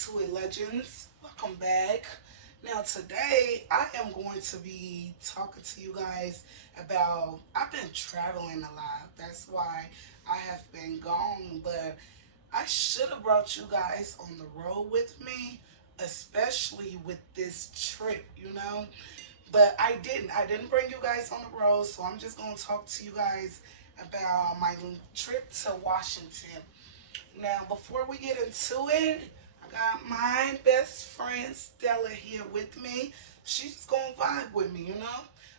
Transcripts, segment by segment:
into it, legends. Welcome back. Now, today I am going to be talking to you guys about. I've been traveling a lot. That's why I have been gone, but I should have brought you guys on the road with me, especially with this trip, But I didn't. I didn't bring you guys on the road, so I'm just going to talk to you guys about my trip to Washington. Now, before we get into it, I got my best friend Stella here with me. She's gonna vibe with me.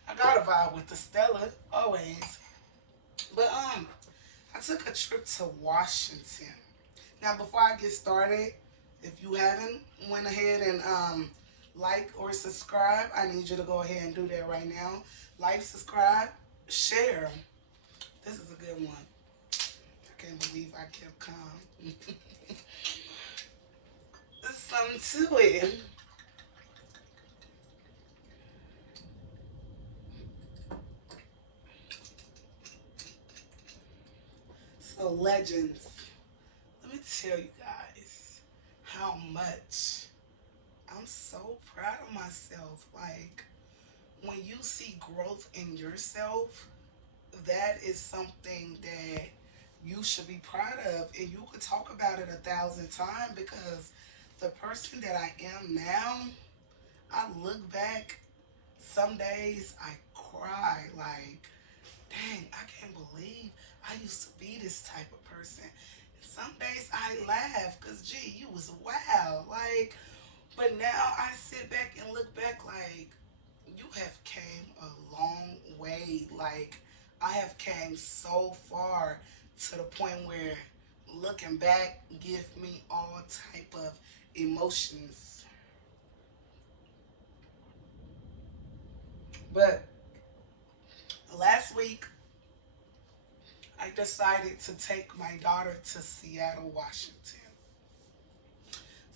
I gotta vibe with the Stella always. But I took a trip to Washington. Now, before I get started, if you haven't went ahead and like or subscribe, I need you to go ahead and do that right now. Like, subscribe, share. This is a good one. I can't believe I kept calm. There's something to it. So, legends, let me tell you guys how much I'm so proud of myself. Like, when you see growth in yourself, that is something that you should be proud of. And you could talk about it 1,000 times because the person that I am now, I look back, some days I cry like, dang, I can't believe I used to be this type of person. And some days I laugh because, gee, you was wow. Like, but now I sit back and look back like, you have came a long way. Like, I have came so far to the point where looking back give me all type of emotions. But last week I decided to take my daughter to Seattle, Washington.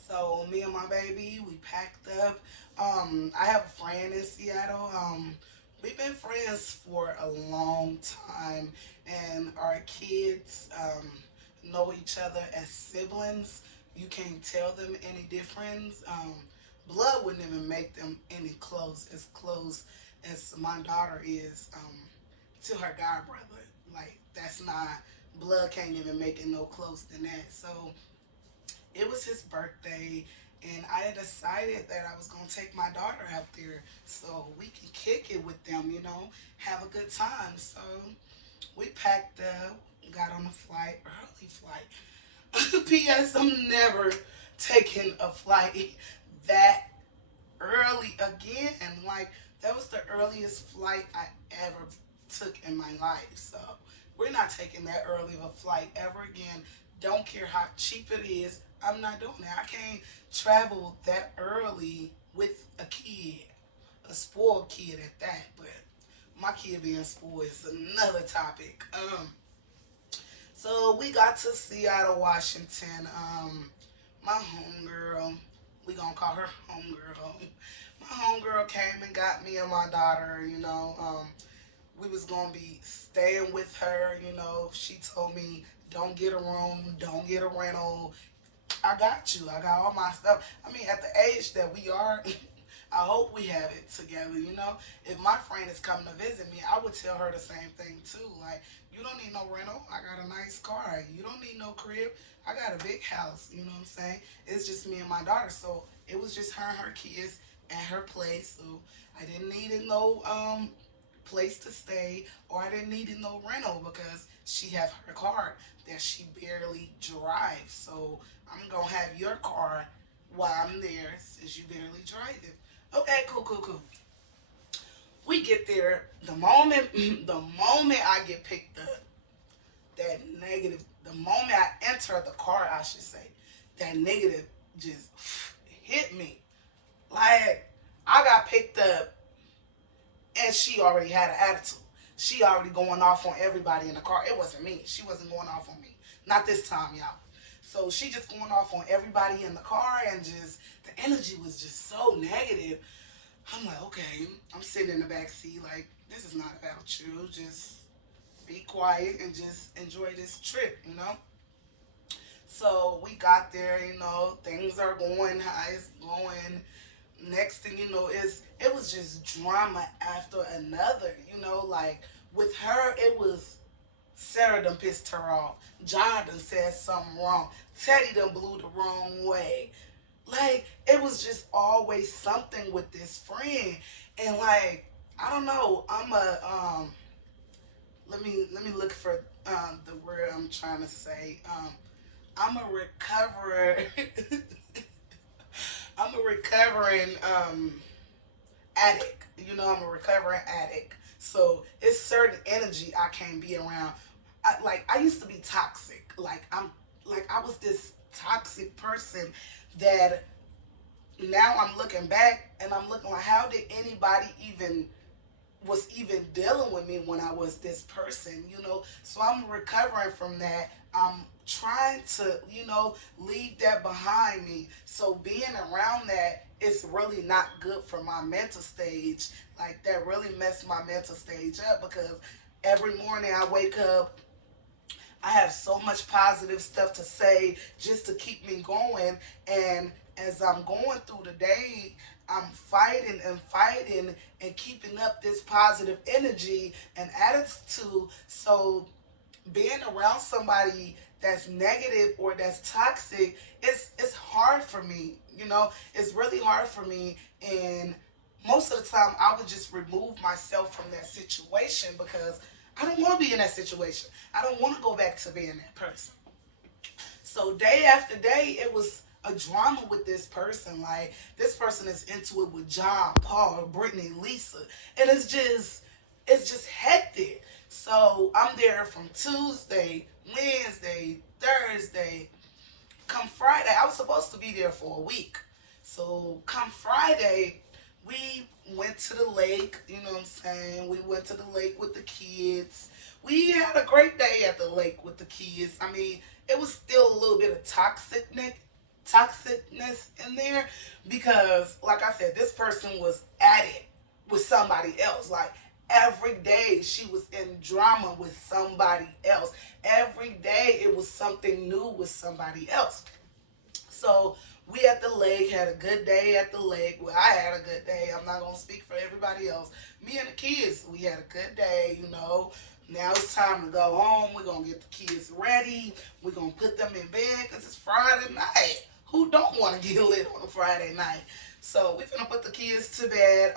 So me and my baby, we packed up. I have a friend in Seattle. We've been friends for a long time, and our kids know each other as siblings. You can't tell them any difference. Blood wouldn't even make them any close as my daughter is to her god brother. Like, that's not, blood can't even make it no close than that. So it was his birthday, and I had decided that I was going to take my daughter out there so we can kick it with them, have a good time. So we packed up, got on a flight, early flight. P.S. I'm never taking a flight that early again. Like, that was the earliest flight I ever took in my life. So we're not taking that early of a flight ever again. Don't care how cheap it is. I'm not doing that. I can't travel that early with a kid, a spoiled kid at that. But my kid being spoiled is another topic. So we got to Seattle, Washington. My homegirl, we gonna call her homegirl. My homegirl came and got me and my daughter. We was gonna be staying with her. She told me, don't get a room, don't get a rental. I got you. I got all my stuff. I mean, at the age that we are, I hope we have it together. If my friend is coming to visit me, I would tell her the same thing too. Like, you don't need no rental. I got a nice car. You don't need no crib. I got a big house. You know what I'm saying? It's just me and my daughter. So it was just her and her kids at her place. So I didn't need no place to stay, or I didn't need no rental because she have her car that she barely drives. So I'm gonna have your car while I'm there since you barely drive it. Okay, cool, cool, cool. We get there. The moment I get picked up, that negative. The moment I enter the car, I should say, that negative just hit me. Like, I got picked up, and she already had an attitude. She already going off on everybody in the car. It wasn't me. She wasn't going off on me. Not this time, y'all. So she just going off on everybody in the car, and just the energy was just so negative. I'm like, okay, I'm sitting in the back seat like, this is not about you. Just be quiet and just enjoy this trip. So we got there, things are going how it's going. Next thing you know, it was just drama after another, like with her it was Sarah done pissed her off. John done said something wrong. Teddy done blew the wrong way. Like it was just always something with this friend. And like, I don't know, let me look for the word I'm trying to say. I'm a recoverer. I'm a recovering addict. I'm a recovering addict. So it's certain energy I can't be around. I used to be toxic. I was this toxic person that now I'm looking back and I'm looking like, how did anybody even dealing with me when I was this person. So I'm recovering from that. I'm trying to, leave that behind me. So being around that is really not good for my mental stage. Like that really messed my mental stage up because every morning I wake up, I have so much positive stuff to say just to keep me going. And as I'm going through the day, I'm fighting and fighting and keeping up this positive energy and attitude. So being around somebody that's negative or that's toxic, it's hard for me. It's really hard for me. And most of the time, I would just remove myself from that situation because I don't want to be in that situation. I don't want to go back to being that person. So day after day, it was a drama with this person. Like this person is into it with John, Paul, Brittany, Lisa, and it's just hectic. So I'm there from Tuesday, Wednesday, Thursday. Come Friday, I was supposed to be there for a week. So come Friday, we went to the lake. You know what I'm saying? We went to the lake with the kids. We had a great day at the lake with the kids. I mean, it was still a little bit of toxicness in there because, like I said, this person was at it with somebody else. Like every day she was in drama with somebody else. Every day it was something new with somebody else. So we at the lake had a good day at the lake. Well, I had a good day. I'm not gonna speak for everybody else. Me and the kids, we had a good day. Now it's time to go home. We're gonna get the kids ready. We're gonna put them in bed because it's Friday night. Who don't want to get lit on a Friday night? So we're gonna put the kids to bed.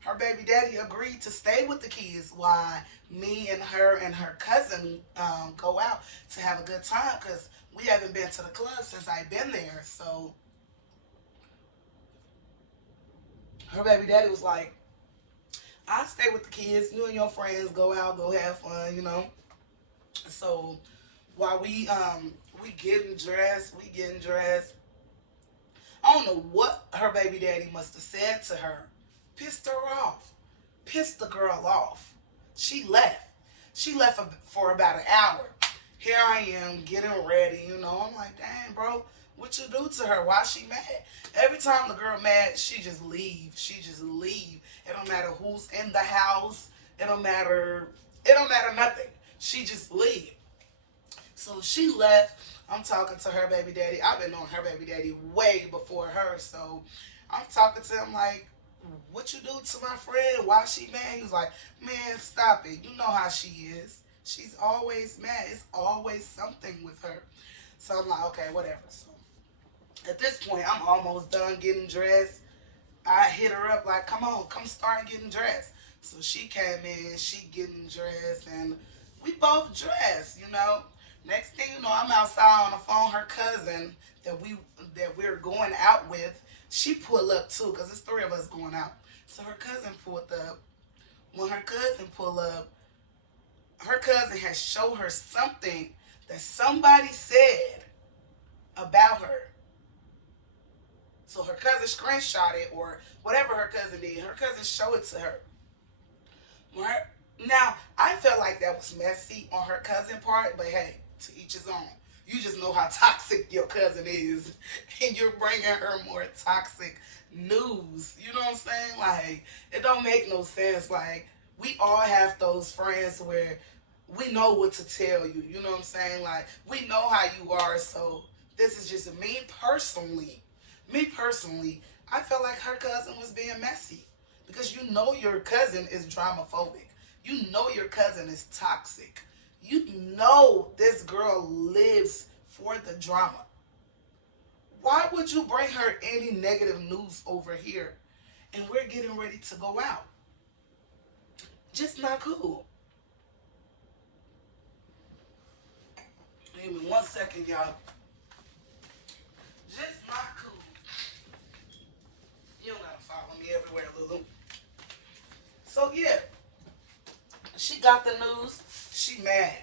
Her baby daddy agreed to stay with the kids while me and her cousin go out to have a good time because we haven't been to the club since I've been there. So her baby daddy was like, I'll stay with the kids. You and your friends go out, go have fun. So while we getting dressed. I don't know what her baby daddy must have said to her. Pissed her off. Pissed the girl off. She left. She left for about an hour. Here I am getting ready. I'm like, dang, bro, what you do to her? Why she mad? Every time the girl mad, she just leave. She just leave. It don't matter who's in the house. It don't matter. It don't matter nothing. She just leave. So she left. I'm talking to her baby daddy. I've been on her baby daddy way before her. So I'm talking to him like, what you do to my friend? Why she mad? He was like, man, stop it. You know how she is. She's always mad. It's always something with her. So I'm like, okay, whatever. So at this point, I'm almost done getting dressed. I hit her up like, come on, come start getting dressed. So she came in, she getting dressed, and we both dressed. Next thing you know, I'm outside on the phone. Her cousin that we're going out with, she pulled up too, cause it's three of us going out. So her cousin pulled up. When her cousin pulled up, her cousin has showed her something that somebody said about her. So her cousin screenshot it or whatever her cousin did. Her cousin showed it to her. Right? Now, I felt like that was messy on her cousin part, but hey, to each his own. You just know how toxic your cousin is, and you're bringing her more toxic news. You know what I'm saying? Like, it don't make no sense. Like, we all have those friends where we know what to tell you. You know what I'm saying? Like, we know how you are. So this is just me personally. Me personally, I felt like her cousin was being messy because you know your cousin is dramaphobic. You know your cousin is toxic. You know this girl lives for the drama. Why would you bring her any negative news over here and we're getting ready to go out? Just not cool. Give me 1 second, y'all. Just not cool. You don't gotta follow me everywhere, Lulu. So yeah, she got the news. She mad.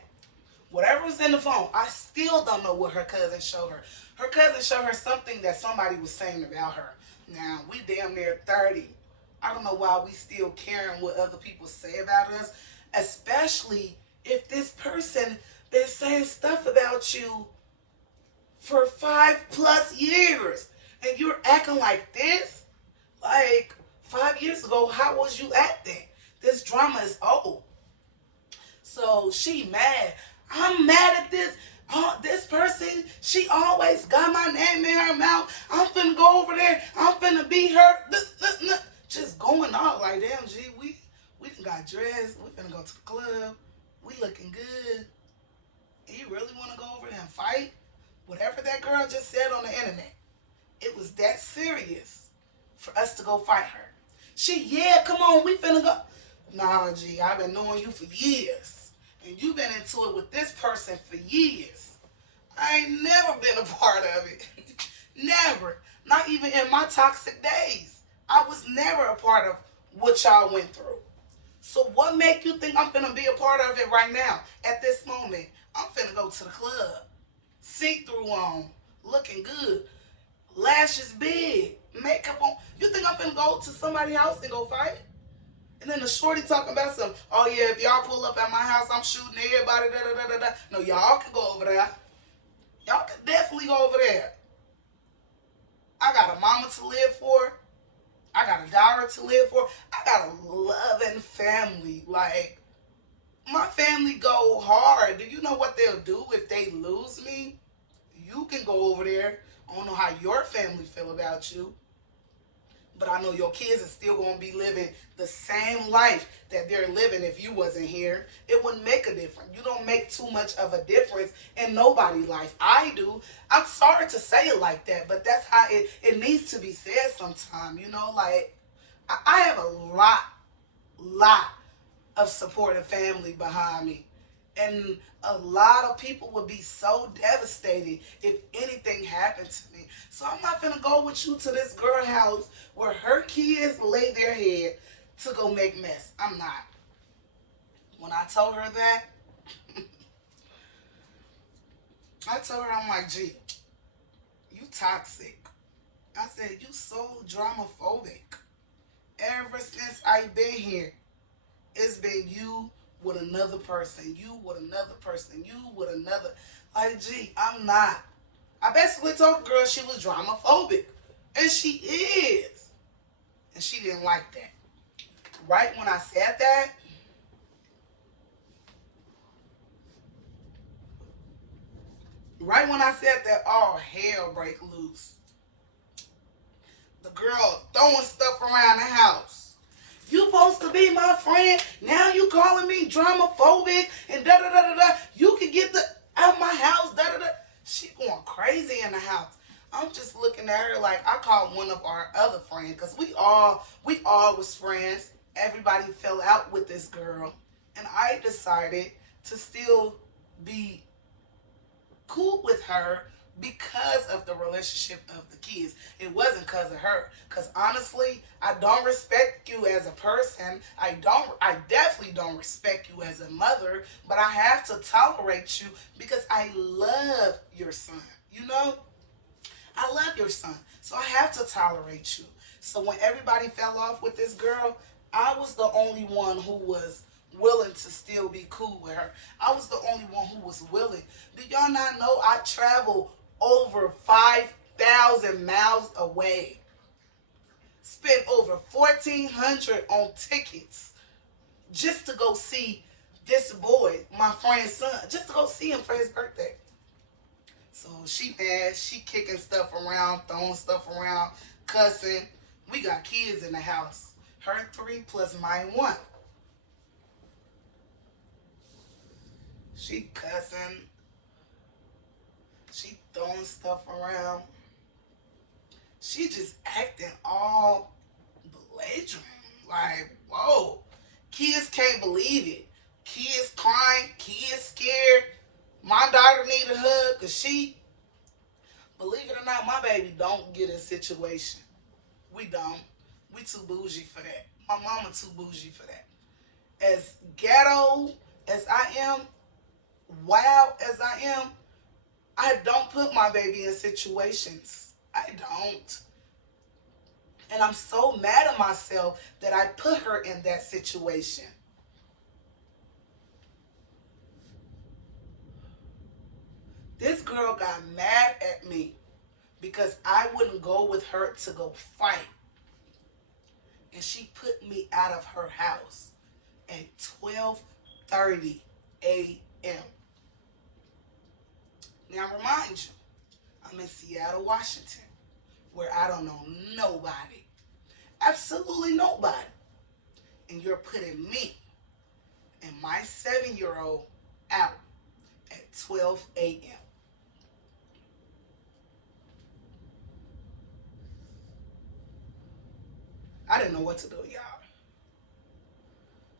Whatever's in the phone, I still don't know what her cousin showed her. Her cousin showed her something that somebody was saying about her. Now, we damn near 30. I don't know why we still caring what other people say about us, especially if this person been saying stuff about you for 5+ years and you're acting like this. Like 5 years ago, how was you acting? This drama is old. So she mad. I'm mad at this. This person, she always got my name in her mouth. I'm finna go over there. I'm finna be her. Just going on like, damn, G, we done got dressed. We finna go to the club. We looking good. You really want to go over there and fight? Whatever that girl just said on the internet, it was that serious for us to go fight her. Yeah, come on, we finna go. Nah, G, I've been knowing you for years. And you've been into it with this person for years. I ain't never been a part of it. Never. Not even in my toxic days. I was never a part of what y'all went through. So what make you think I'm finna be a part of it right now? At this moment, I'm finna go to the club. See-through on. Looking good. Lashes big. Makeup on. You think I'm finna go to somebody's house and go fight? And then the shorty talking about some, oh yeah, if y'all pull up at my house, I'm shooting everybody, da da da da da. No, y'all can go over there. Y'all can definitely go over there. I got a mama to live for. I got a daughter to live for. I got a loving family. Like, my family go hard. Do you know what they'll do if they lose me? You can go over there. I don't know how your family feel about you. But I know your kids are still going to be living the same life that they're living if you wasn't here. It wouldn't make a difference. You don't make too much of a difference in nobody's life. I do. I'm sorry to say it like that, but that's how it needs to be said sometimes. You know, like, I have a lot of supportive family behind me. And a lot of people would be so devastated if anything happened to me. So I'm not finna go with you to this girl house where her kids lay their head to go make mess. I'm not. When I told her that, I told her, I'm like, gee, you toxic. I said, you so dramaphobic. Ever since I've been here, it's been you with another person, you with another person, you with another. Like, gee, I'm not. I basically told the girl she was dramaphobic. And she is. And she didn't like that. Right when I said that, all hell break loose. The girl throwing stuff around the house. You supposed to be my friend. Now you calling me dramaphobic and da da da da da. You can get the out of my house. Da da da. She going crazy in the house. I'm just looking at her like I called one of our other friends because we all was friends. Everybody fell out with this girl, and I decided to still be cool with her because of the relationship of the kids. It wasn't because of her. Because honestly, I don't respect you as a person. I definitely don't respect you as a mother, but I have to tolerate you because I love your son. You know? I love your son. So I have to tolerate you. So when everybody fell off with this girl, I was the only one who was willing to still be cool with her. I was the only one who was willing. Do y'all not know I travel over 5,000 miles away? Spent over $1,400 on tickets just to go see this boy, my friend's son just to go see him for his birthday. So she mad, she kicking stuff around, throwing stuff around, cussing. We got kids in the house. Her 3 plus mine 1. She cussing. She throwing stuff around. She just acting all belligerent. Like, whoa. Kids can't believe it. Kids crying. Kids scared. My daughter need a hug because she, believe it or not, my baby don't get in situation. We don't. We too bougie for that. My mama too bougie for that. As ghetto as I am, wild as I am, I don't put my baby in situations. I don't. And I'm so mad at myself that I put her in that situation. This girl got mad at me because I wouldn't go with her to go fight. And she put me out of her house at 12:30 a.m. Now, remind you, I'm in Seattle, Washington, where I don't know nobody. Absolutely nobody. And you're putting me and my 7-year-old out at 12 a.m. I didn't know what to do, y'all.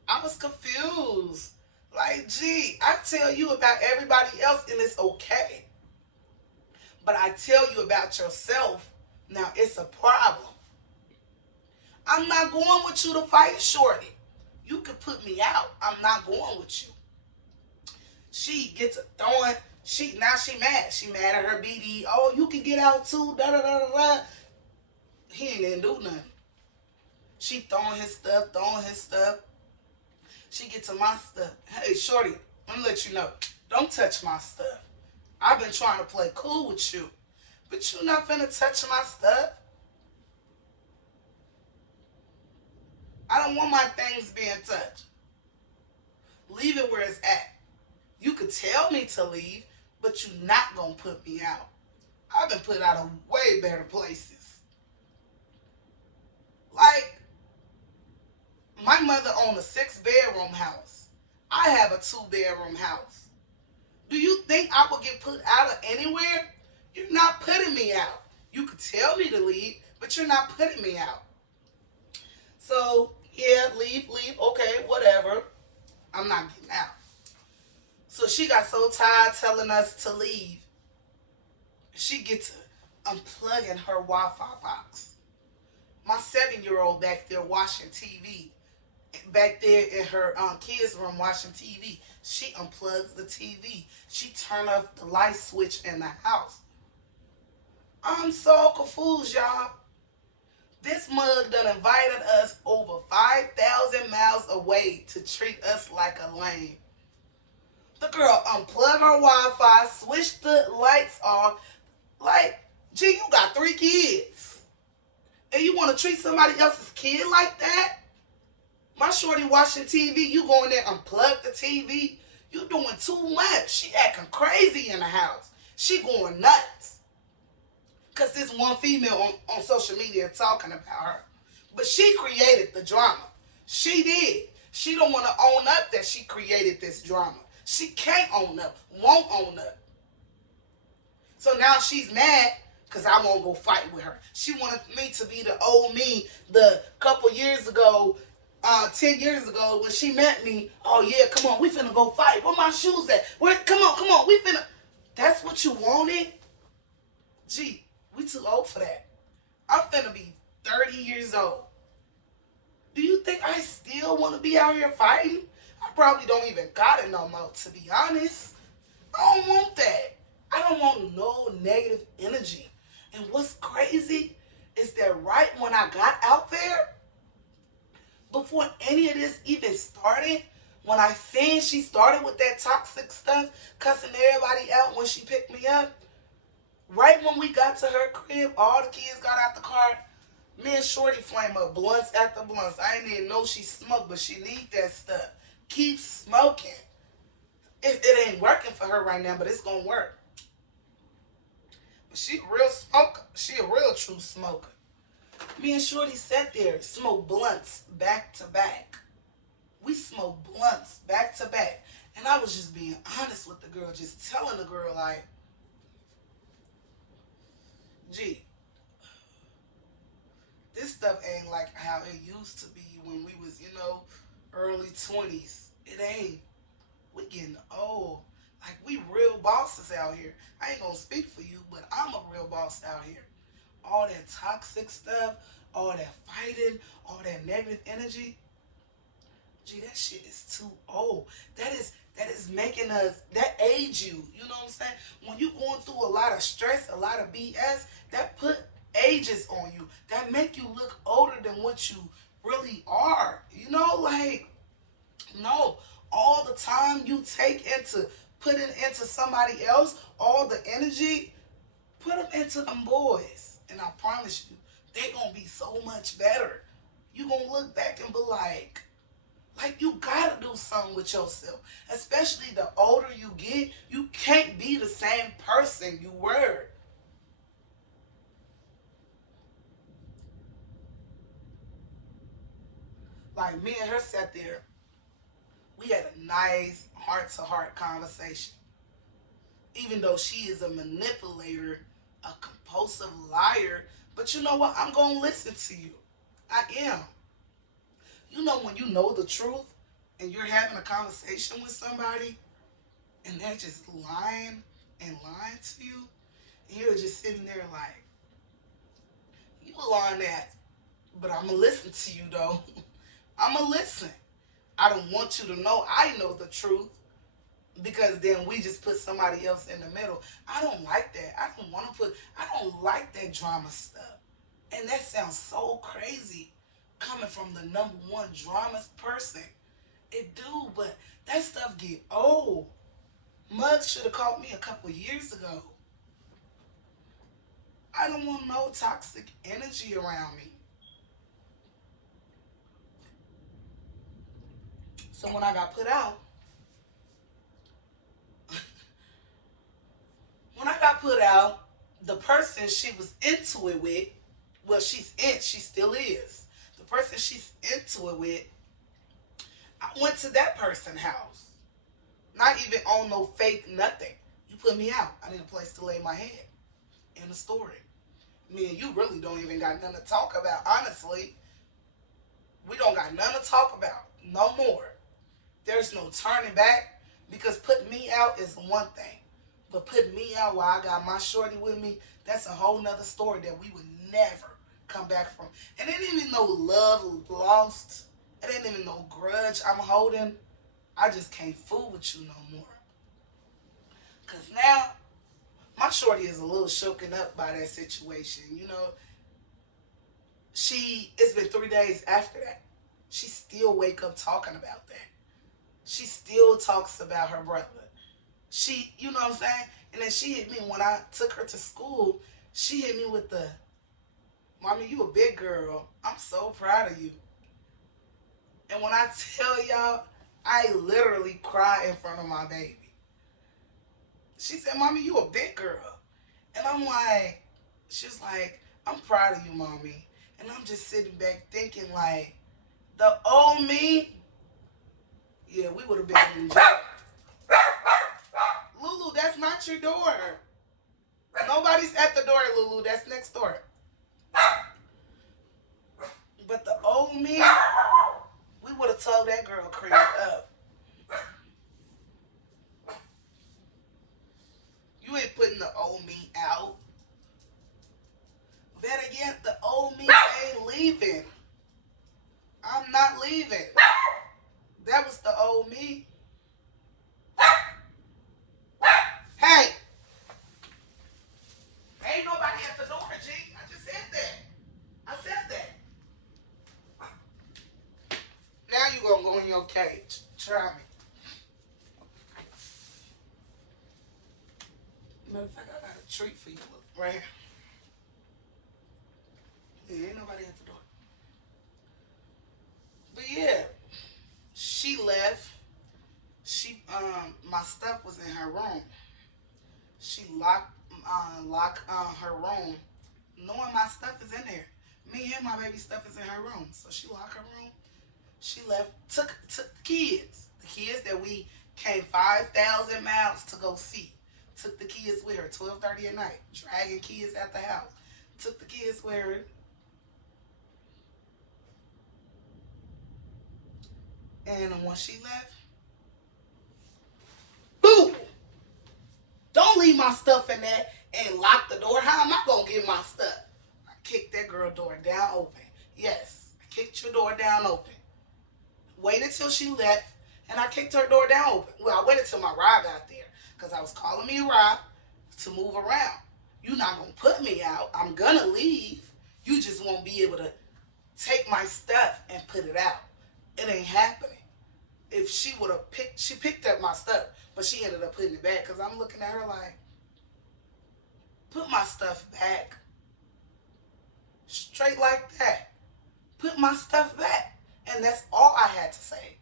I was confused. Like, gee, I tell you about everybody else and it's okay. But I tell you about yourself, now it's a problem. I'm not going with you to fight, shorty. You can put me out. I'm not going with you. She gets a throwing. Now she mad. She mad at her BD. Oh, you can get out too. Da da da da da. He ain't even do nothing. She throwing his stuff. She get to my stuff. Hey, shorty, let me let you know. Don't touch my stuff. I've been trying to play cool with you, but you not finna touch my stuff. I don't want my things being touched. Leave it where it's at. You could tell me to leave, but you're not gonna put me out. I've been put out of way better places. Like, my mother owned a 6-bedroom house. I have a 2-bedroom house. Do you think I would get put out of anywhere? You're not putting me out. You could tell me to leave, but you're not putting me out. So, yeah, leave, okay, whatever. I'm not getting out. So she got so tired telling us to leave. She gets to unplugging her Wi-Fi box. My 7-year-old back there watching TV. Back there in her kids' room watching TV. She unplugs the TV. She turned off the light switch in the house. I'm so confused, y'all. This mug done invited us over 5,000 miles away to treat us like a lame. The girl unplugged her Wi-Fi, switched the lights off. Like, gee, you got 3 kids. And you want to treat somebody else's kid like that? My shorty watching TV, you go in there unplug the TV. You doing too much. She acting crazy in the house. She going nuts. Because this one female on social media talking about her. But she created the drama. She did. She don't want to own up that she created this drama. She can't own up. Won't own up. So now she's mad because I won't go fight with her. She wanted me to be the old me the couple years ago, 10 years ago when she met me. Oh yeah, come on, we finna go fight. Where my shoes at? Come on, we finna. That's what you wanted? Gee, we too old for that. I'm finna be 30 years old. Do you think I still want to be out here fighting? I probably don't even got it no more, to be honest. I don't want that. I don't want no negative energy. And what's crazy is that right when I got out there, before any of this even started, when I seen she started with that toxic stuff, cussing everybody out when she picked me up, right when we got to her crib, all the kids got out the car, me and Shorty flame up blunts after blunts. I didn't even know she smoked, but she need that stuff. Keep smoking. her right now, but it's gonna work. But she a real smoker. She a real true smoker. Me and Shorty sat there, smoked blunts back to back. We smoked blunts back to back. And I was just being honest with the girl, just telling the girl, like, gee, this stuff ain't like how it used to be when we was, early 20s. It ain't. We getting old. Like, we real bosses out here. I ain't gonna speak for you, but I'm a real boss out here. All that toxic stuff, all that fighting, all that negative energy, gee, that shit is too old. That is making us, that age you. You know what I'm saying? When you going through a lot of stress, a lot of BS, that put ages on you. That make you look older than what you really are. Like, no. All the time you take into putting into somebody else, all the energy, put them into them boys. And I promise you, they gonna be so much better. You gonna look back and be like you gotta do something with yourself. Especially the older you get, you can't be the same person you were. Like, me and her sat there. We had a nice heart-to-heart conversation. Even though she is a manipulator, a compulsive liar, but you know what? I'm going to listen to you. I am. When you know the truth and you're having a conversation with somebody and they're just lying and lying to you, and you're just sitting there like, you lying that, but I'm going to listen to you though. I'm going to listen. I don't want you to know I know the truth, because then we just put somebody else in the middle. I don't like that. I don't like that drama stuff. And that sounds so crazy coming from the number one drama person. It do, but that stuff get old. Muggs should have called me a couple years ago. I don't want no toxic energy around me. So when I got put out, the person she was into it with, well, she still is. The person she's into it with, I went to that person's house. Not even on no fake nothing. You put me out. I need a place to lay my head. In the story. Me and you really don't even got nothing to talk about, honestly. We don't got nothing to talk about. No more. There's no turning back, because putting me out is one thing. But putting me out while I got my shorty with me, that's a whole nother story that we would never come back from. And it ain't even no love lost. It ain't even no grudge I'm holding. I just can't fool with you no more. Because now, my shorty is a little shaken up by that situation. It's been 3 days after that. She still wake up talking about that. She still talks about her brother. You know what I'm saying? And then she hit me when I took her to school. She hit me with the, "Mommy, you a big girl. I'm so proud of you." And when I tell y'all, I literally cry in front of my baby. She said, "Mommy, you a big girl." And I'm like, she's like, "I'm proud of you, Mommy." And I'm just sitting back thinking, like, the old me, yeah, we would have been in jail. Lulu, that's not your door. Nobody's at the door, Lulu. That's next door. But the old me, we would have told that girl crank up. You ain't putting the old me out. Better yet, the old me ain't leaving. I'm not leaving. That was the old me. Hey! Ain't nobody at the door, G. I just said that. I said that. Now you gonna go in your cage. Try me. Matter of fact, I got a treat for you. Look, right here. Yeah, ain't nobody at the door. But yeah, she left. My stuff was in her room. She locked her room, knowing my stuff is in there. Me and my baby stuff is in her room. So she locked her room. She left, took the kids that we came 5,000 miles to go see. Took the kids with her, 12:30 at night, dragging kids at the house. Took the kids with her. And when she left, boom! Don't leave my stuff in there and lock the door. How am I going to get my stuff? I kicked that girl door down open. Yes, I kicked your door down open. Waited till she left, and I kicked her door down open. Well, I waited till my ride got there, because I was calling me a ride to move around. You're not going to put me out. I'm going to leave. You just won't be able to take my stuff and put it out. It ain't happening. If she would have she picked up my stuff, but she ended up putting it back, because I'm looking at her like, put my stuff back. Straight like that. Put my stuff back. And that's all I had to say.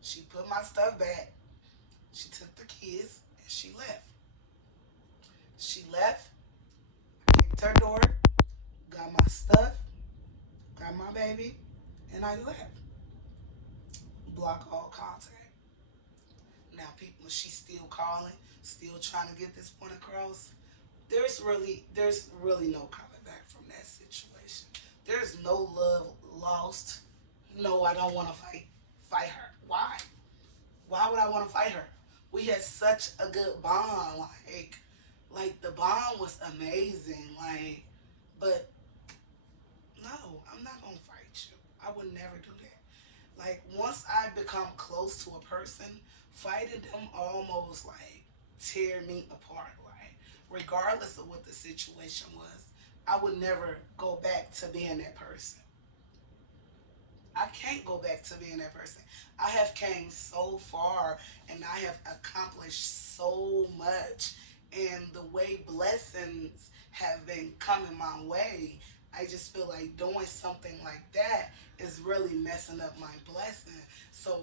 She put my stuff back. She took the kids and she left. She left, kicked her door, got my stuff, got my baby, and I left. Block all contact. Now people, she's still calling, still trying to get this point across. There's really no coming back from that situation. There's no love lost. No, I don't want to fight her. Why? Why would I want to fight her? We had such a good bond. Like the bond was amazing. But no, I'm not gonna fight you. I would never do that. Like once I become close to a person, fighting them almost like tear me apart. Like regardless of what the situation was, I would never go back to being that person. I can't go back to being that person. I have came so far and I have accomplished so much. And the way blessings have been coming my way, I just feel like doing something like that is really messing up my blessing. So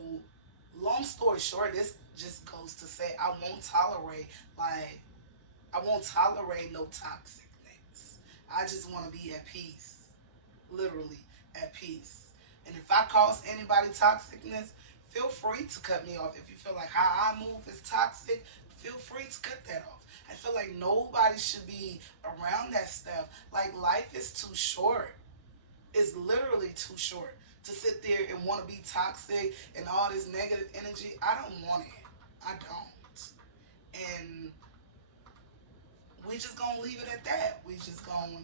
long story short, this just goes to say I won't tolerate no toxicness. I just want to be at peace. Literally at peace. And if I cause anybody toxicness, feel free to cut me off. If you feel like how I move is toxic, feel free to cut that off. I feel like nobody should be around that stuff. Like life is too short. It's literally too short to sit there and want to be toxic and all this negative energy. I don't want it. I don't. And we just gonna leave it at that. We just gonna,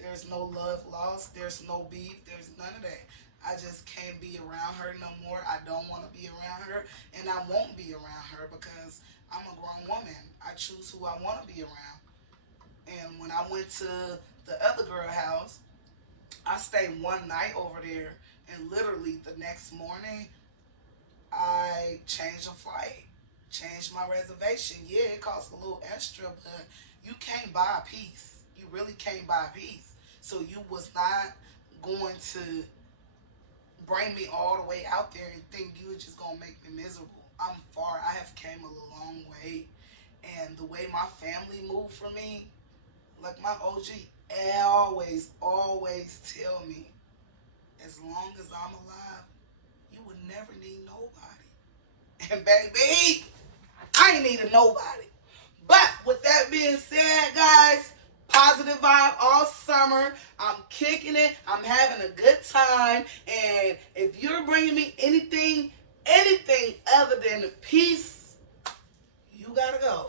there's no love lost. There's no beef. There's none of that. I just can't be around her no more. I don't want to be around her, and I won't be around her because I'm a grown woman. I choose who I want to be around. And when I went to the other girl house, I stayed one night over there, and literally the next morning, I changed a flight, changed my reservation. Yeah, it costs a little extra, but you can't buy peace. You really can't buy peace. So you was not going to bring me all the way out there and think you were just gonna make me miserable. I'm far. I have came a long way, and the way my family moved for me, like my OG always tell me, as long as I'm alive, you would never need nobody. And baby, I ain't needed nobody. But with that being said, guys, positive vibe all summer. I'm kicking it. I'm having a good time. And if you're bringing me anything other than peace, you gotta go.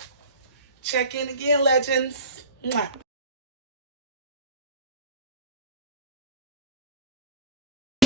Check in again, legends. Mwah.